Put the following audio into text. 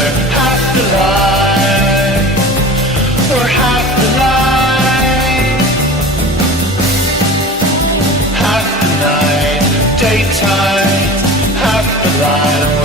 we're half the light. We're half the light. Half the night, daytime, half the light.